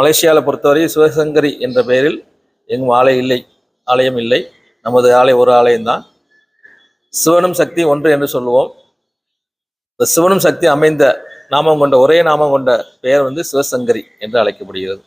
மலேசியாவில் பொறுத்தவரை சிவசங்கரி என்ற பெயரில் எங்கும் ஆலயம் இல்லை. நமது ஒரு ஆலயம்தான். சிவனும் சக்தி ஒன்று என்று சொல்லுவோம். இந்த சிவனும் சக்தி அமைந்த நாமம் கொண்ட ஒரே நாமம் கொண்ட பெயர் சிவசங்கரி என்று அழைக்கப்படுகிறது.